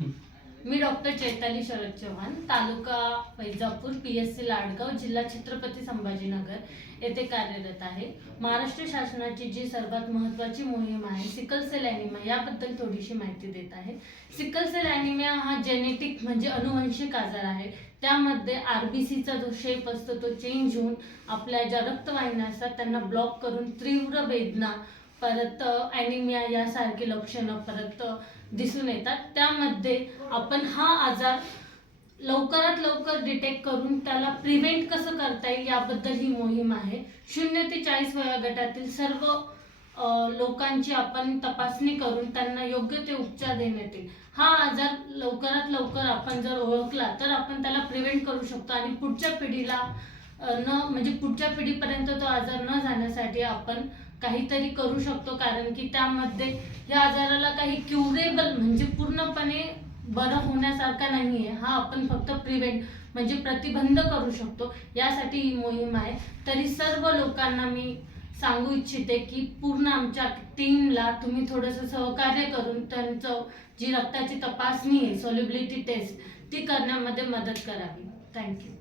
मी doctor Chaitali Sharad Chavan, तालुका Vaijapur, PSC Ladgaon, जिल्हा छत्रपती संभाजीनगर येथे कार्यरत आहे। महाराष्ट्र शासनाची जी सर्वात महत्त्वाची मोहीम आहे सिकल सेल ॲनिमिया याबद्दल थोडीशी माहिती देत आहे। सिकल सेल ॲनिमिया हा जेनेटिक म्हणजे अनुवंशिक आजार आहे। त्यामध्ये आरबीसीचा जो शेप असतो तो चेंज होऊन आपल्या ज्या रक्तवाहिन्या असतात त्यांना ब्लॉक करून तीव्र वेदना, परत ॲनिमिया यासारखे लक्षणं परत दिसून येतात। त्यामध्ये आपण हा आजार लवकरात लवकर डिटेक्ट करून त्याला प्रिव्हेंट कसं करता येईल याबद्दल ही मोहीम आहे। 0 ते 40 वयोगटातील सर्व लोकांची आपण तपासणी करून त्यांना योग्य ते उपचार देण्यात येईल। हा आजार लवकरात लवकर आपण जर ओळखला तर आपण त्याला प्रिव्हेंट करू शकतो आणि पुढच्या पिढीला म्हणजे पुढच्या पिढीपर्यंत तो आजार न जाण्यासाठी आपण काहीतरी करू शकतो। कारण की त्यामध्ये या आजाराला काही क्युरेबल म्हणजे पूर्णपणे बरं होण्यासारखा नाहीये, हा आपण फक्त प्रिव्हेंट म्हणजे प्रतिबंध करू शकतो। यासाठी ही मोहीम आहे। तरी सर्व लोकांना मी सांगू इच्छिते की पूर्ण आमच्या टीमला तुम्ही थोडंसं सहकार्य करून त्यांचं जी रक्ताची तपासणी आहे सॉल्युबिलिटी टेस्ट ती करण्यामध्ये मदत करावी। थँक्यू।